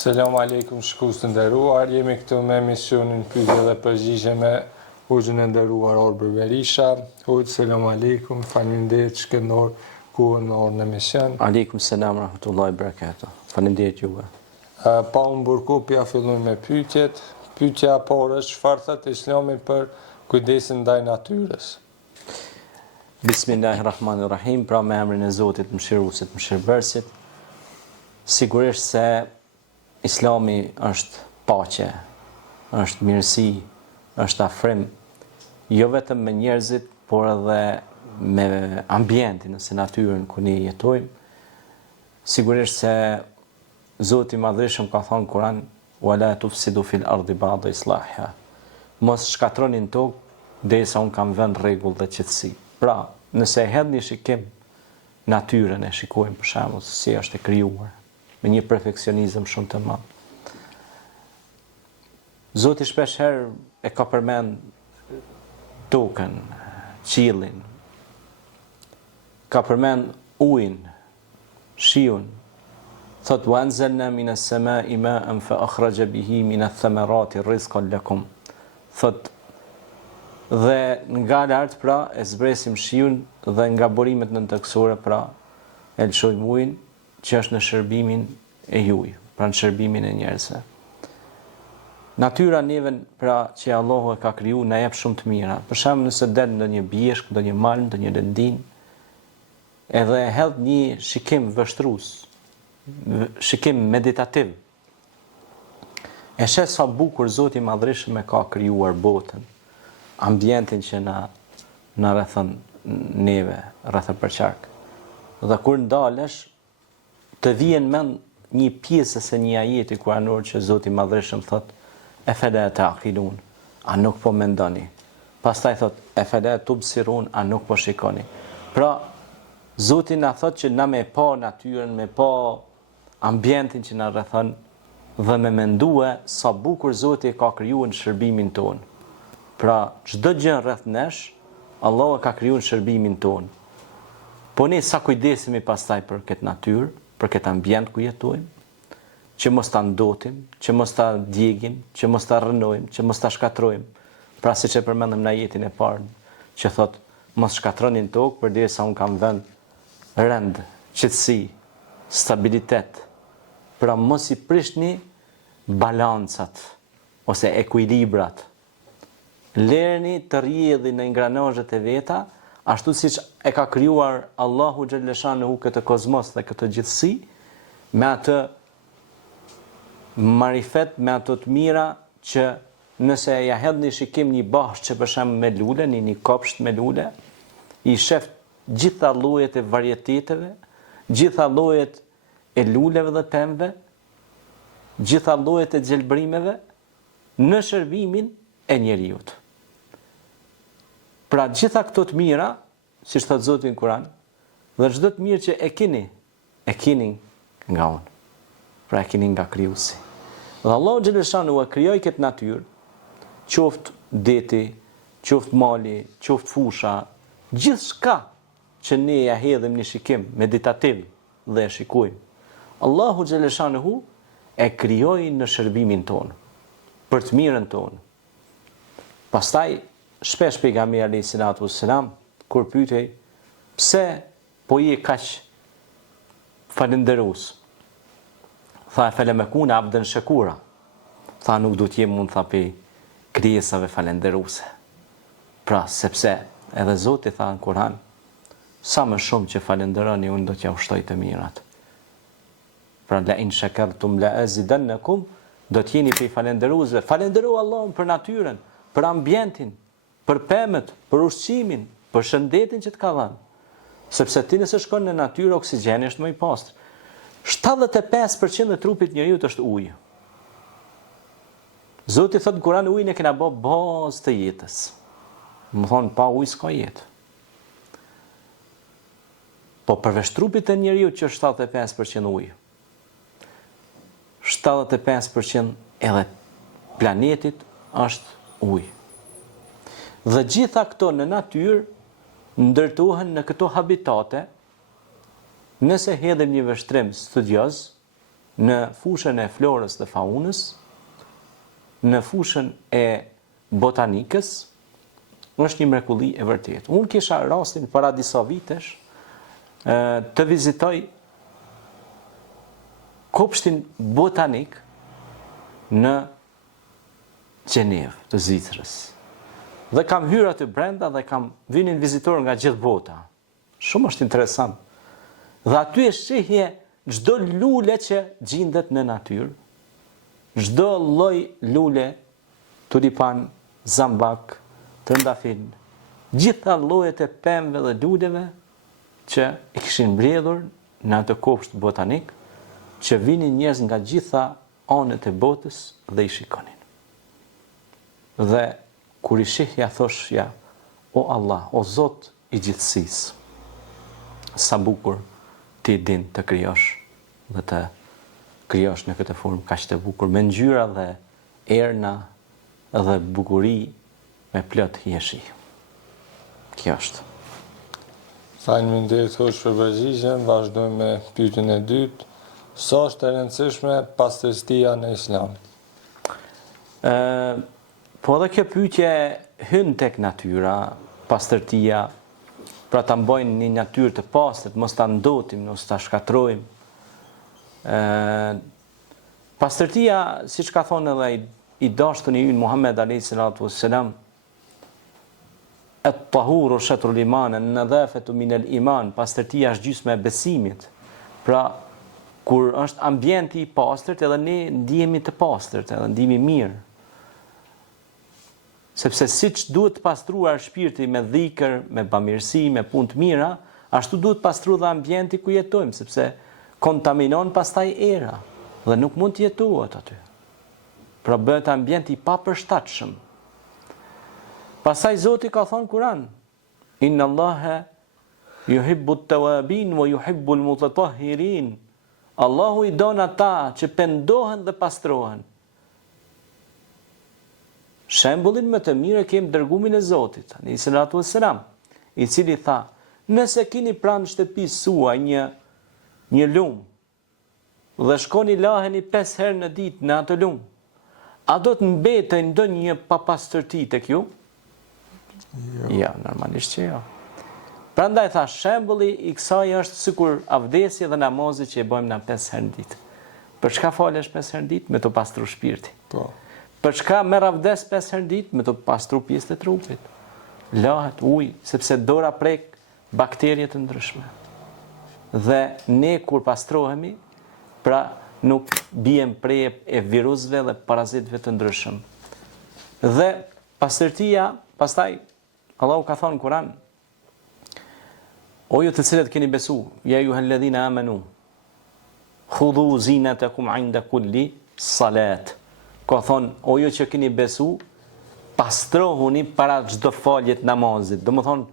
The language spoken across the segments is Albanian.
Selam aleikum shikues të nderuar, jemi këtu me emisionin pyetje dhe përgjigje me Hoxhën e nderuar Orbër Berisha. Hoxh, selam aleikum, faleminderit shkëndor ku në orën e emision. Aleikum selam rahmetullahi barakatuh. Faleminderit juve. Pa unë burkupja fillojmë me pyetjet. Pyetja e parë është çfarë thot Islami për kujdesin ndaj natyrës? Bismillahirrahmanirrahim, pra me emrin e Zotit mëshiruesit, mëshirbërësit. Sigurisht se Islami është paqe, është mirësi, është afrim, jo vetëm me njerëzit, por edhe me ambientin, ose natyrën ku ne jetojmë. Sigurisht se Zoti i Madhërisht ka thënë në Kur'an: "Wala tufsidu fil ardi ba'da islahiha." Mos shkatroni në tokë derisa unë kam vënë rregull dhe qetësi. Pra, nëse e hedhni shikim natyrën, e shikojmë për shembull se si është e krijuar, me një perfeksionizëm shumë të madh. Zoti shpeshherë e ka përmend tokën, qiellin, ka përmend ujin, shiun. Thot: "Wa anzalna minas samai ma'an fa akhraja bihi minath thamarati rizqan lakum." Thot: dhe nga lart pra e zbresim shiun dhe nga burimet nëntokësore pra e lëshojmë ujin që është në shërbimin e juaj, pra në shërbimin e njerëzve. Natyra neve pra që Allahu e ka kriju na jep shumë të mira. Për shembull, nëse del ndonjë bjeshk, ndonjë malm, ndonjë lëndin, edhe e hedh një shikim vështrues, shikim meditativ, e sheh sa bukur Zoti i Madhërisht e ka krijuar botën, ambientin që na rrethon neve, rrethon përqark. Dhe kur ndalesh, të vjen mend një pjesë se një ajeti kuranor që Zoti i Madhërisht thot: "Efela ta'qilun", a nuk po mendoni? Pastaj thot: "Efela tubsirun", a nuk po shikoni? Pra, Zoti na thot që na me pa natyrën, me pa ambientin që na rrethon dhe me mendue sa bukur Zoti e ka krijuar në shërbimin ton. Pra, çdo gjë rreth nesh, Allahu e ka krijuar në shërbimin ton. Po ne sa kujdesemi pastaj për këtë natyrë, për këtë ambient ku jetojmë, që mos ta ndotim, që mos ta djegim, që mos ta rrënojmë, që mos ta shkatrojmë. Pra siç e përmendëm në ajetin e parë, që thot: "Mos shkatroni në tokë përderisa unë kam vënë rend, qetësi, stabilitet." Pra mos i prishni balancat ose ekuilibrat. Lerni të rrjedhni në ingranazhet e veta, ashtu siç e ka krijuar Allahu xhaleshanuhu këtë kozmos dhe këtë gjithësi, me atë marifet, me ato të mira që nëse ja hedhni shikim një bashkë që për shembull me lule, një kopsht me lule, i shef gjitha llojet e varieteteve, gjitha llojet e luleve dhe pemëve, gjitha llojet e gjelbrimeve në shërbimin e njerëzit. Pra gjitha këto të mira, siç thot Zoti në Kur'an, dhe çdo të mirë që e keni nga unë. Pra e keni nga krijuesi. Dhe Allahu xhaleshanu e krijoi këtë natyrë, qoftë deti, qoftë mali, qoftë fusha, gjithçka që ne ja hedhim në shikim meditativ dhe e shikojmë. Allahu xhaleshanu e krijoi në shërbimin ton, për të mirën ton. Pastaj shpesh pejgamberi alayhis salatu wassalam kur pyetej pse po je kaq falënderues, tha: "Falemekuna abdan shakura." Tha: "Nuk do të jem mund tha pe krijesave falënderuese." Pra, sepse edhe Zoti tha në Kur'an: "Sa më shumë që falënderoni, unë do t'ja ushtoj të mirat." Pra, la in shakartum la azidannakum, do të jeni pe falënderuesve. Falëndero Allahun për natyrën, për ambientin, për pemët, për ushqimin, për shëndetin që të ka dhënë. Sepse ti nëse shkon në natyrë, oksigjeni është më i pastër. 75% e trupit njeriut është ujë. Zoti thot në Kur'an: "Ujin e kena bë bazë të jetës." Më thonë, pa ujë s'ka jetë. Po përveç trupit e njeriut që është 75% ujë, 75% edhe planetit është ujë. Dhe gjitha këto në natyrë ndërtohen në këto habitate, nëse hedhim një vështrim studioz, në fushën e florës dhe faunës, në fushën e botanikës, është një mrekulli e vërtetë. Unë kisha rastin para disa vitesh të vizitoj kopshtin botanik në Gjenevë të Zvicrës. Dhe kam hyrë aty brenda dhe kam vinin vizitorë nga gjithë bota. Shumë është interesant. Dhe aty e shihje çdo lule që gjendet në natyrë, çdo lloj lule, tulipan, zambak, trëndafil, gjitha llojet e pemëve dhe luleve që i kishin mbledhur në atë kopsht botanik, që vinin njerëz nga gjitha anët e botës dhe i shikonin. Dhe kur i shihja thoshja, o Allah, o Zot i gjithësisë, sa bukur ti din të krijosh dhe të krijosh në këtë formë kaq të bukur, me ngjyra dhe erna dhe bukuri me plot hieshi. Kjo është. Faleminderit hoç për përgjigjen, vazhdojmë me pyetjen e dytë. Sa është e rëndësishme pastërtia në Islam? Po edhe kjo pyetje hyn tek natyra, pastërtia, pra ta mbojnë një natyrë të pastërt, mos ta ndotim, mos ta shkatrojmë. Pastërtia, siç ka thonë edhe i dashtuni ynë Muhammed alayhi salatu wassalam, at-tahuru shatrul iman, an-nadhafatu min al-iman, pastërtia është gjysma e besimit. Pra kur është ambienti i pastërt, edhe ne ndihemi të pastërt, edhe ndihemi mirë. Sepse siç duhet të pastruar shpirti me dhikër, me bamirësi, me punë të mira, ashtu duhet pastruar dhe ambienti ku jetojmë, sepse kontaminon pastaj era dhe nuk mund të jetohet aty. Pra bëhet ambienti i papërshtatshëm. Pastaj Zoti ka thënë Kur'an: Inna Allaha yuhibbu at-tawabin wa yuhibbu al-mutatahhirin. Allahu i don ata që pendohen dhe pastrohen. Shembullin më të mirë kemi dërgumin e Zotit, alayhi salatu wassalam, i cili tha: nëse keni pranë shtëpisë suaj një lum dhe shkoni laheni 5 herë në ditë në atë lum, a do të mbetej ndonjë papastërti tek ju? Ja, normalisht që jo. Prandaj tha, shembulli i kësaj është sikur avdesja dhe namazi që e bëjmë na 5 herë në ditë. Për çka falesh 5 herë në ditë? Me të pastru shpirti. Po. Për çka merr avdes 5 herë në ditë? Me të pastru pjesët e trupit. Lahet ujë, sepse dora prek bakterie të ndryshme. Dhe ne kur pastrohemi, pra nuk bijem prej e virusve dhe parazitëve të ndryshëm. Dhe pastërtia, pastaj Allahu ka thënë në Kur'an: O ju të cilët keni besu, ja ayyuhalladhina amanu, khudhu zinatakum 'inda kulli salat. Ka thonë, o ju që keni besu, pastrohuni para çdo faljet namazit. Domethënë,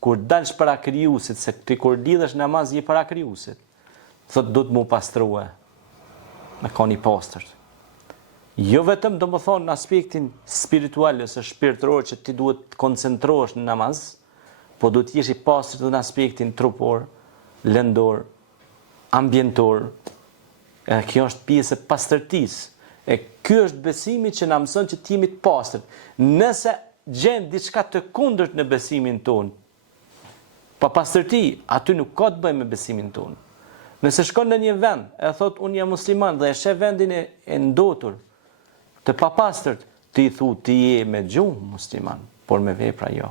kur dalsh para krijuesit, se ti kur lidhesh namaz je para krijuesit, thotë do të mu pastrua. Me koni pastërt. Jo vetëm domethënë në aspektin spiritual ose shpirtëror që ti duhet të koncentrohesh në namaz, po duhet të jesh i pastërt në aspektin trupor, lëndor, ambientor. Kjo është pjesë e pastërtisë. E ky është besimi që na mëson që të jemi të pastërt. Nëse gjem diçka të kundërt në besimin ton, pa pastërti, aty nuk ka të bëjë me besimin ton. Nëse shkon në një vend, e thot unë jam musliman dhe e sheh vendin e ndotur, të papastërt, ti thu ti je me gjuhë musliman, por me vepra jo.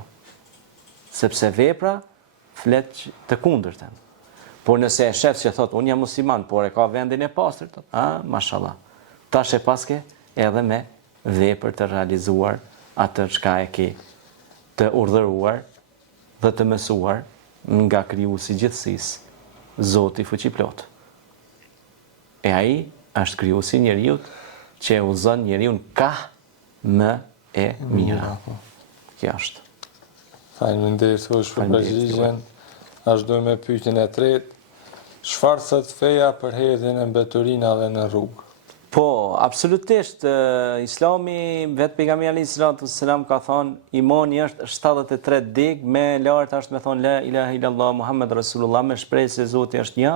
Sepse vepra flet të kundërtën. Por nëse e shef që thot unë jam musliman, por e ka vendin e pastërt, mashallah. Tash e paske edhe me vepër të realizuar atë çka e ke të urdhëruar dhe të mësuar nga krijuesi i gjithësisë, Zoti fuqiplot. E ai është krijuesi i njeriu që e udhëzon njeriu ka më e mira. Kjo është. Faleminderit hoç për përgjigjen. Vazhdojmë me pyetjen e tretë. Çfarë thot feja për hedhjen e mbeturinave në rrugë? Po, absolutisht, Islami, vetë pejgamberi alayhi salatu wassalam ka thonë, imani është 73 deg, me lartë është me thonë la ilaha illallah Muhammed Rasulullah, me shprehje se Zoti është një,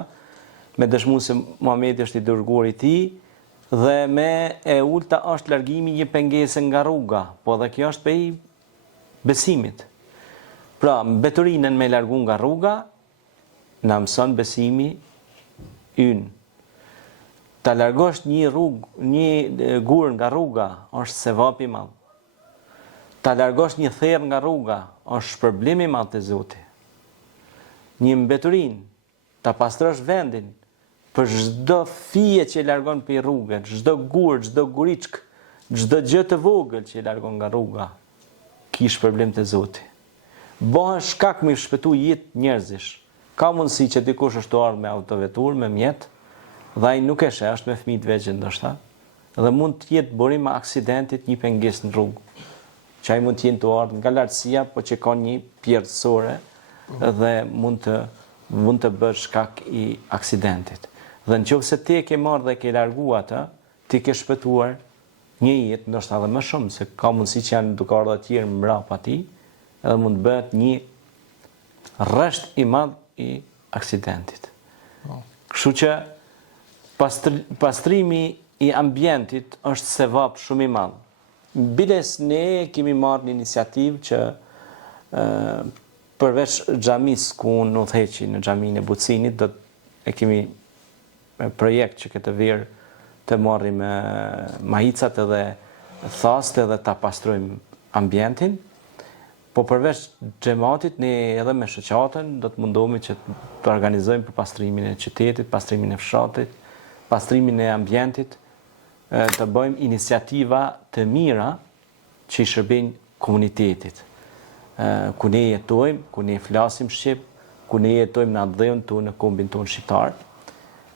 me dëshmu se Muhamedi është i dërguari i tij dhe me e ulta është largimi një pengese nga rruga, po dhe kjo është prej besimit. Pra, mbeturinën me largu nga rruga na mëson besimi ynë. Ta largosh një gur nga rruga është sevap i madh. Ta largosh një therr nga rruga është shpërblim i madh te Zoti. Një mbeturin, ta pastrosh vendin për çdo fije që largon për rrugën, çdo gur, çdo guriçk, çdo gjë të vogël që largon nga rruga, ki shpërblim te Zoti. Bëhen shkak me shpëtu jetë njerëzish. Ka mundësi që dikush është të ardhur me autovetur, me mjet, dhe ai nuk e sheh, është me fëmijë të vegjël ndoshta, dhe mund të jetë burim me aksidentit një pengesë në rrugë. Që ai mund të jenë të ardhur nga lartësia, po që ka një pjerësore dhe mund të bësh shkak i aksidentit. Dhe nëse ti e ke marrë dhe ke larguar atë, ti ke shpëtuar një jetë, ndoshta edhe më shumë, se ka mundësi që janë duke ardhur të tjerë mbrapa ti, edhe mund të bëhet një rresht i madh i aksidentit. Kështu që pastrimi i ambientit është sevap shumë i madh. Biles ne kemi marrë një iniciativë që përveç xhamisë ku unë udhëheqi në xhaminë e Bucinit, e kemi projekt që këtë verë të marrim mahicat edhe thast edhe ta pastrojmë ambientin. Po përveç xhamatit, ne edhe me shoqatën do të mundohemi që të organizojmë për pastrimin e qytetit, pastrimin e fshatit, pastrimin e ambientit, të bëjmë iniciativa të mira që i shërbejnë komunitetit. Ku ne jetojmë, ku ne flasim shqip, ku ne jetojmë në dhëun tonë, në kombin tonë shqiptar,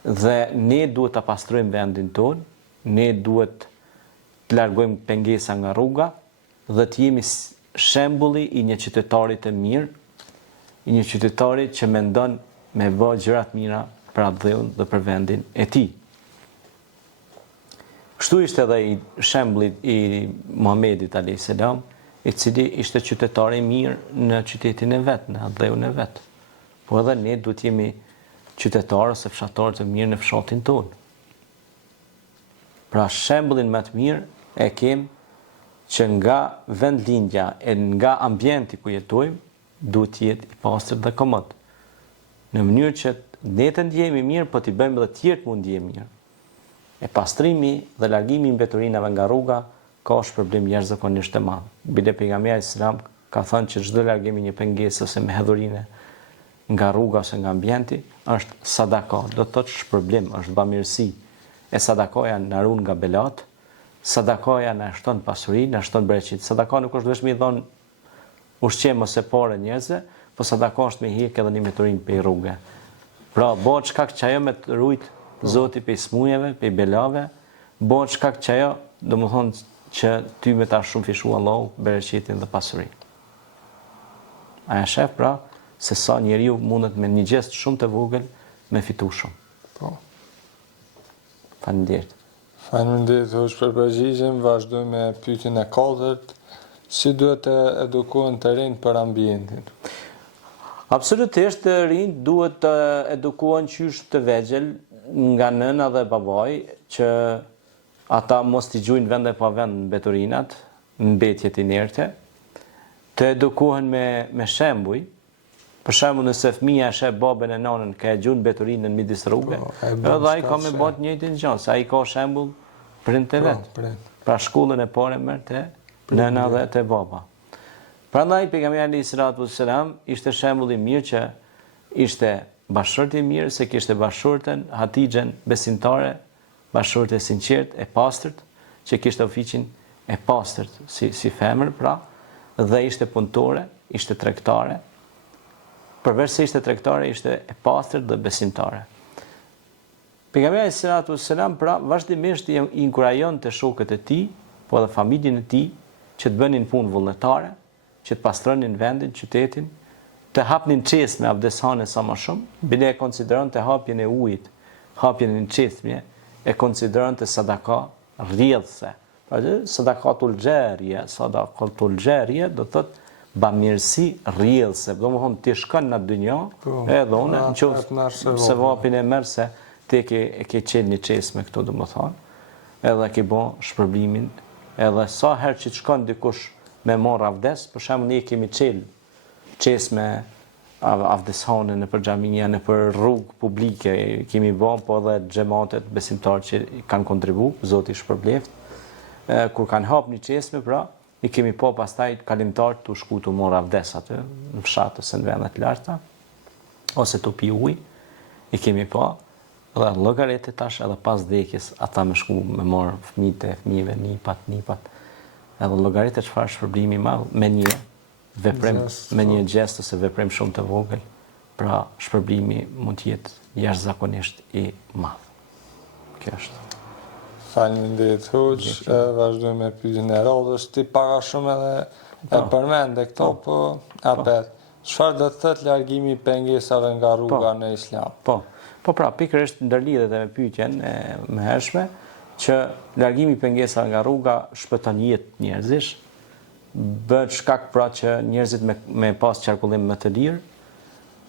dhe ne duhet të pastrojmë vendin tonë, ne duhet të largojmë pengesa nga rruga dhe të jemi shembulli i një qytetari të mirë, i një qytetari që mendon me bë gjëra të mira për atë dhëun dhe për vendin e tij. Kështu ishte edhe i shembulli i Muhamedit a.s., i cili ishte qytetari i mirë në qytetin e vet, në atë dhëun e vet. Po edhe ne duhet jemi qytetarë ose fshatarë të mirë në fshatin tonë. Pra shembullin më të mirë e kemi që nga vendlindja e nga ambienti ku jetojmë, duhet të jetë i pastër dhe komod. Në mënyrë që ne të ndjehemi mirë, po t'i bëjmë edhe të tjerë të mund ndjehen mirë. E pastrimi dhe largimi i mbeturinave nga rruga ka shpërblim jashtëzakonisht të madh. Bile pejgamberi sallallahu alajhi wasallam ka thënë që çdo largim i një pengesë ose me hedhurinë nga rruga ose nga ambienti është sadaka, do të thotë shpërblim, është bamirësi. E sadakaja na ruan nga belat, sadakaja na shton pasuri, na shton bereqit. Sadaka nuk është vetëm i dhon ushqim ose parë njerëzve, po sadaka është me hiq edhe një mbeturin pe rrugë. Pra bëhet shkak që ajo me të rujt Zoti pe smujeve, pe belave, bëhet shkak që ajo, domethënë që ty me ta shumë fishu Allahu bereqitin dhe pasurinë. Aja shef pra se sa njeriu mundet me një gjest shumë të vogël me fitu shumë. Po. Faleminderit. Faleminderit hoç për përgjigjen, vazhdoj me pyetjen e katërt. Si duhet të edukohen të rinjt për ambientin? Absolutisht të rinjt duhet të edukohen qysh të vegjël nga nëna dhe babai, që ata mos t'i gjujnë vend e pa vend në mbeturinat, në mbetjet inerte, të edukohen me shembuj. Për shembull, nëse fëmia e sheh babën e nanën ka e gjun mbeturinën në midis rrugë, edhe ai ka me bot njëjtin gjë, se ai ka shembull prind të vet. Pra shkollën e parë merr te nëna dhe te baba. Prandaj pejgamberi sallallahu alajhi wasallam ishte shembull i mirë që ishte bashkëshort i mirë, se kishte bashkëshorten Hatixhen besimtare, bashkëshort e sinqert, e pastërt, që kishte ofiqin e pastërt si femër, pra, dhe ishte punëtore, ishte tregtare. Përveç se ishte tregtare, ishte e pastërt dhe besimtare. Pejgamberi sallallahu alajhi wasallam pra vazhdimisht i inkurajon të shokët e tij, po edhe familjen e tij, që të bënin punë vullnetare, që të pastronin vendin, qytetin, të hapnin çesë me abdeshane sa më shumë, bile e konsideron të hapjen e ujit, hapjen e çesmje, e konsideron të sadaka rrjedhse. Pra sadakatul xherije do thotë bamirësi rrjedhse. Domethënë ti shkon në dynjë, edhe unë nëse vapin e merr se ti e ke qenë një çesme këto domethënë, edhe ke bën shpërblimin, edhe sa herë që të shkon dikush me marr avdes, për shembull ne kemi çesme avdeshone në për xhamia, në për rrugë publike, kemi bën, po edhe xhamatet besimtarë që kanë kontribuar, Zoti shpërbleft. Kur kanë hap një çesme, pra, i kemi po pastaj kalimtar të shku të marr avdes aty, në fshat ose në vende të larta, ose të pi ujë, i kemi po, dhe llogaritë tash edhe pas vdekjes ata më shku me marr fëmijëve, nipat, edhe llogaritë çfarë shpërblimi i madh me një veprim, me një gjest ose veprim shumë të vogël, pra shpërblimi mund të jetë jashtëzakonisht i madh. Kjo është. Faleminderit Hoxh, vazhdojmë me pyetjen e radhës. Ti para shumë edhe e përmende këto, po apet. Çfarë do të thotë largimi i pengesave nga rruga në Islam? Po pra, pikërisht ndërlidhet me pyetjen e mëhershme, që largimi i pengesave nga rruga shpëton jetë njerëzish, bëhet shkak pra që njerëzit me pas qarkullim më të lirë,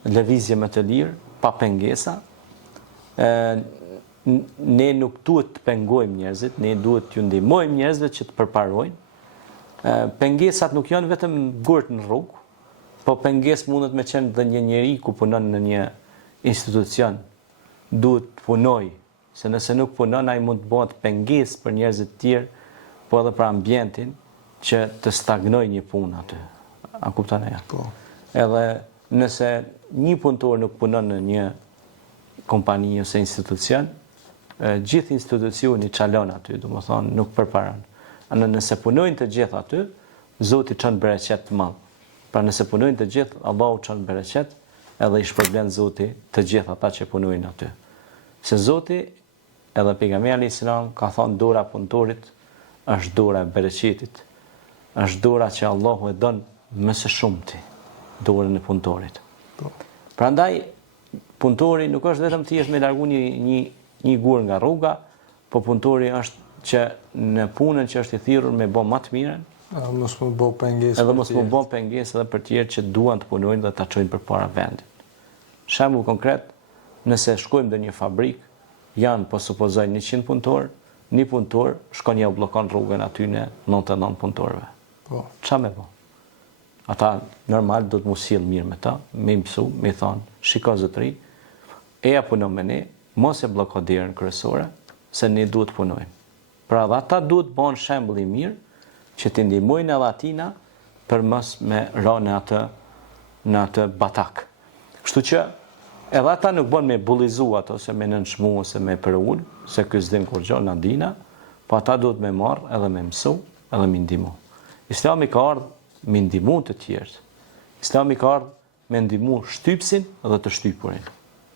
lëvizje më të lirë, pa pengesa. Ne nuk duhet të pengojmë njerëzit, ne duhet t'ju ndihmojmë njerëzve që të përparojnë. Pengesat nuk janë vetëm gurt në rrugë, po pengesë mundet me qenë dhe një njeri ku punon në një institucion, duhet të punoj, se nëse nuk punon ai mund të bëhet pengesë për njerëzit të tjerë, po edhe për ambientin, që të stagnoj një punë aty. A kupton e ja? Po. Edhe nëse një punëtor nuk punon në një kompani ose institucion, gjithë institucioni çalon aty, domethënë nuk përparon. Nëse punojnë të gjithë aty, Zoti çon bereqet të madh. Pra nëse punojnë të gjithë, Allahu çon bereqet, edhe i shpërblen Zoti të gjithë ata që punojnë aty. Se Zoti edhe pejgamberi sallallahu ka thënë dora punëtorit është dora e bereqetit. Është dora që Allahu e don më së shumti, dorën e punëtorit. Prandaj punëtori nuk është vetëm thjesht me largu një gur nga rruga, po punëtori është që në punën që është i thirrur me bë më të mirën, mos më bë pengesë. Edhe mos më bë pengesë edhe për tjerë që duan të punojnë dhe ta çojnë përpara vendit. Shembull konkret, nëse shkojmë në një fabrikë, janë po supozojnë 100 punëtor, një punëtor shkon ja u bllokon rrugën aty në 99 punëtorëve. Po. Ç'a më bë? Ata normal do të mos sjell mirë me ta, me mësu, me thon, shiko zotëri, e ja punon me ne, mos e blloko derën kryesore, se ne duhet të punojmë. Pra dhe ata duhet bëhen shembull i mirë që të ndihmojnë edhe atina për mos me ra në atë batak. Kështu që edhe ata nuk bën me bullizu ato, ose me nënçmu, ose me përul, se ky s'din kur gjë na dina, po ata duhet me marr edhe me mësu, edhe me ndihmu. Islami ka ardhur me ndihmu të tjerët. Islami ka ardhur me ndihmu shtypsin dhe të shtypurin.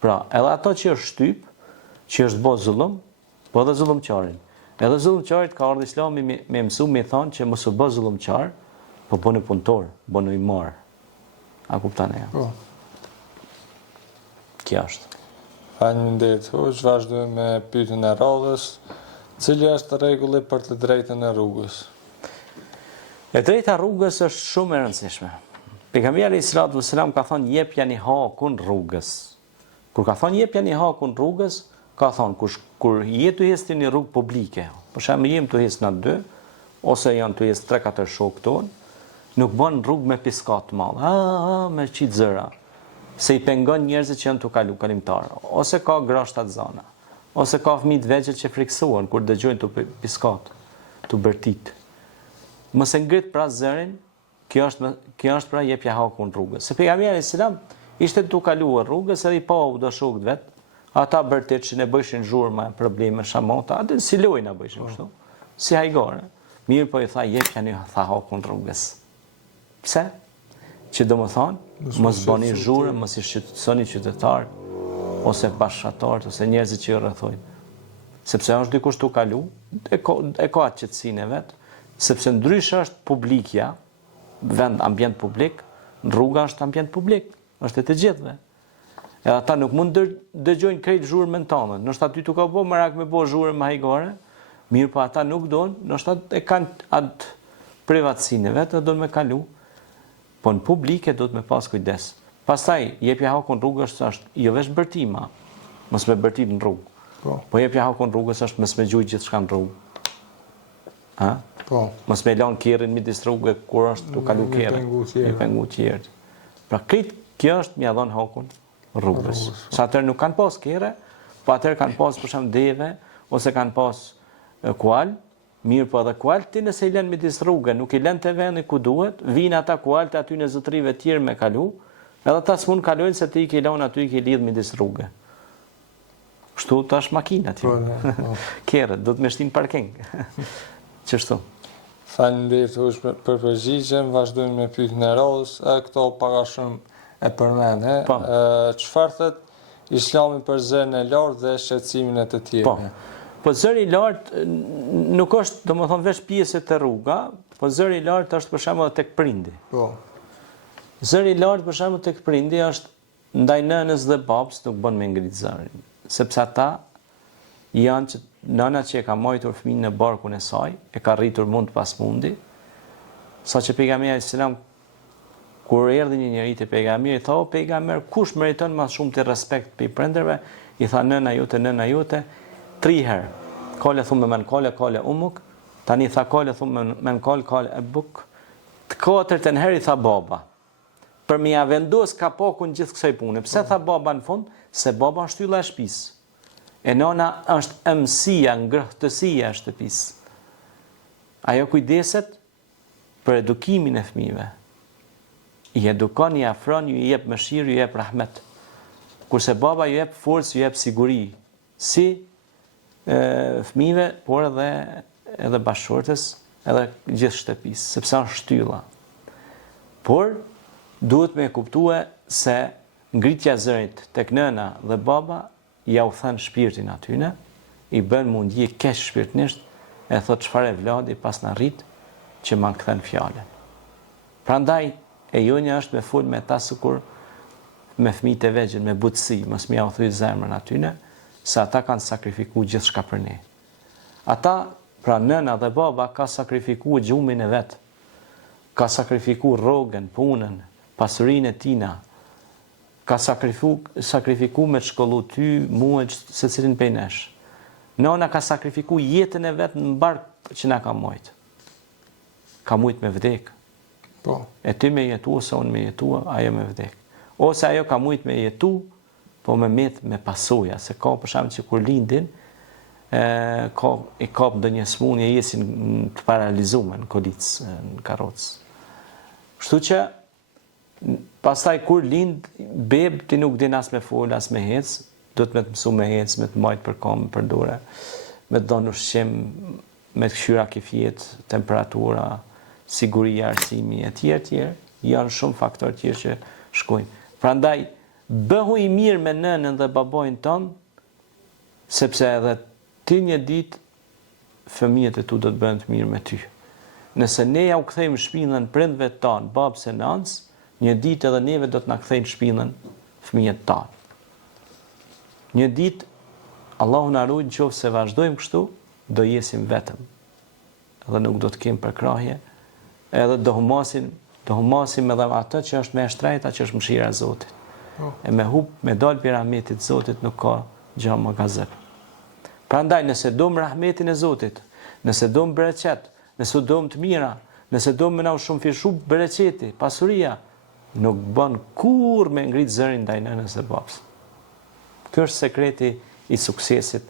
Pra, edhe ato që është shtyp, që është bë zullum, po edhe zullumqarin. Edhe zullumqarit ka ardhur Islami me mësu, me thonë që mos u bë zullumqar, po bëni punëtor, bëni i marr. A kupton e? Po. Kjo është. Faleminderit Hoxh, vazhdojmë me pyetjen e radhës. Cili është rregulli për të drejtën e rrugës? E drejta rrugës është shumë e rëndësishme. Pejgamberi sallallahu alajhi wasallam ka thënë jepjani hakun rrugës. Kur ka thënë jepjani hakun rrugës, ka thënë kur je të ecë në rrugë publike, për shembull jem të ecë na dy, ose janë të ecë 3-4 shokë tonë, nuk bën rrugë me piskat të madhe, me qit zëra, se i pengon njerëzit që janë të kalu kalimtar, ose ka grashta të zana, ose ka fëmijë të vegjël që friksohen kur dëgjojnë të piskat, të bërtit. Mos e ngrit pra zërin, kjo është pra jepja hakun rrugës. Se pejgamberi selam ishte tu kaluar rrugës edhe i pa u do shokët vet, ata bërtet që ne bëjshin zhurma, probleme, shamota, atë si lojna bëjshin kështu. Si hajgore. Mirë po i tha jepjani hakun rrugës. Pse? Që domethënë mos bëni zhurmë, mos i shqetësoni qytetar ose bashkëtarët ose njerëzit që i rrethojnë. Sepse është dikush tu kalu, e ka atë qetësinë e vet, sepse ndryshe është publikja, vend ambient publik, rruga është ambient publik, është e të gjithëve. Edhe ata nuk mund dëgjojnë krejt zhurmën tonë. Nështë aty tu ka po merak me bo zhurmë hajgore, mirë po ata nuk donë, nështë e kanë atë privatësinë e vetë, do me kalu, po në publike do të me pas kujdes. Pastaj, jepja hakun rrugës është jo vesh bërtima, mos me bërtit në rrugë, Po jepja Hakon rrugës është mos me gjujt gjithçka në rrugë. Ha? Po. Mos me lan kerrin midis rrugë kur është tu kalu kerri. Me pengu tjerë. Pra kjo është mja dhon Hakon rrugës. Sa atëherë nuk kanë pas kerre, po atëherë kanë pas për shemb deve ose kanë pas kual, mirë po edhe kual ti nëse i lën midis rrugë, nuk i lën te vendi ku duhet, vinë ata kualt aty në zotrive të tjerë me kalu, edhe ata s'mund kalojnë se ti i ke lënë aty i ke lidh midis rrugë. Kështu tash makina ti. Kerët do të më shtin parking. Çështu. Faleminderit për përgjigjen, vazhdojmë me pyetjen e radhës, këto para shumë e përmend, çfarë thot Islami për zërin e lartë dhe shqetësimin e të tjerëve? Po zëri i lartë nuk është, domethënë veç pjesë të rruga, po zëri i lartë është për shembull tek prindi. Po. Zëri i lartë për shembull tek prindi është ndaj nënës dhe babës nuk bën me ngrit zërin, sepse ata janë që nëna që e ka mojtur fëmijën në barkun e saj, e ka rritur mund pas mundi, saqë pejgamberi selam kur erdhi një njeri te pejgamberi, tha o pejgamber, kush meriton më shumë të respekt pe prindërve? I tha nëna jote, 3 herë. Kale thumë men kale umuk, tani tha kale thumë men kale ebuk, të 4 herë i tha baba. Për me ja vendos kapokun gjithë kësaj pune. Pse tha baba në fund? Se baba është shtylla e shtëpisë. E nona është ëmsia, ngrohtësia e shtëpisë. Ajo kujdeset për edukimin e fëmijëve. I edukon, i afron, ju jep mëshirë, ju jep rahmet. Kurse baba ju jep forcë, ju jep siguri. Si fëmijëve, por edhe bashkëshortes, edhe gjithë shtëpisë, sepse është shtylla. Por duhet me kuptue se ngritja e zërit tek nëna dhe baba ja u thën shpirtin atyne, i bën mundje keq shpirtnisht, e thot çfarë vladi pas na rrit që ma kthen fjalën. Prandaj e jonja është me fol me ta sikur me fëmijët e vegjël, me butësi, mos më u thyj zemrën atyne, se ata kanë sakrifikuar gjithçka për ne. Ata, pra nëna dhe baba, ka sakrifikuar gjumin e vet, ka sakrifikuar rrogën, punën, pasurinë e tina, ka sakrifiku me të shkollu ty, mua, se cilin prej nesh. Nona ka sakrifiku jetën e vetë në barkë që na ka mujtë. Ka mujtë me vdek. Po. E ty me jetu, ose unë me jetu, ajo me vdek. Ose ajo ka mujtë me jetu, po me met me pasoja, se ka për shembull që kur lindin, i kap ndonjë smundje, jesin të paralizuar në kolicë, në karrocë. Kështu që pastaj kur lind beb ti nuk din as me fol, as me hec, do të me të mësu me hec, me të majt për këmbë, për dore, me të dhënë ushqim, me të këshyra kifjet, temperatura, siguria, arsimi e tjerë, janë shumë faktorë tjerë që shkojnë. Prandaj bëhu i mirë me nënën dhe babojnë tonë, sepse edhe ti një ditë fëmijët e tu do të bëhen të mirë me ty. Nëse ne ja u kthejmë shpinën prindve tonë, babës e nënës, një ditë edhe neve do të na kthejnë shpinën fëmijët tanë. Një ditë, Allahu na ruaj nëse vazhdojmë kështu, do jesim vetëm. Edhe nuk do të kemi përkrahje, edhe do humasim edhe atë që është me shtrejta, që është mëshira e Zotit. E me hub, me dal për rahmetit Zotit nuk ka gjë më gazep. Prandaj nëse dom rahmetin e Zotit, nëse dom bereqet, nëse dom të mira, nëse dom me na shumë fishu bereqeti, pasuria, nuk bën kur me ngrit zërin ndaj nënës së babës. Ky është sekreti i suksesit.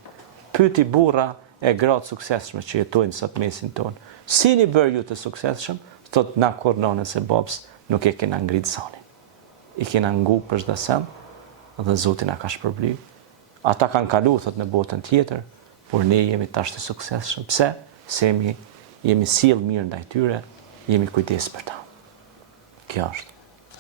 Pyeti burra e gratë suksesshme që jetojnë sot mesin tonë. Si një bërë ju të suksesshëm, thot na kur nënës së babës nuk e kena ngrit zonin. I kena ngu për çdo sen dhe Zoti na ka shpërbly. Ata kanë kalu thot në botën tjetër, por ne jemi tash të suksesshëm. Pse? Se jemi sjell mirë ndaj tyre, jemi kujdes për ta. Kjo është.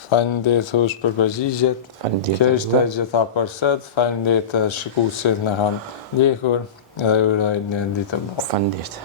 Faleminderit për përgjigjet. Faleminderit. Kjo është e gjitha për sot. Faleminderit shikuesit na kanë ndjekur dhe uroj një ditë të mbarë. Faleminderit.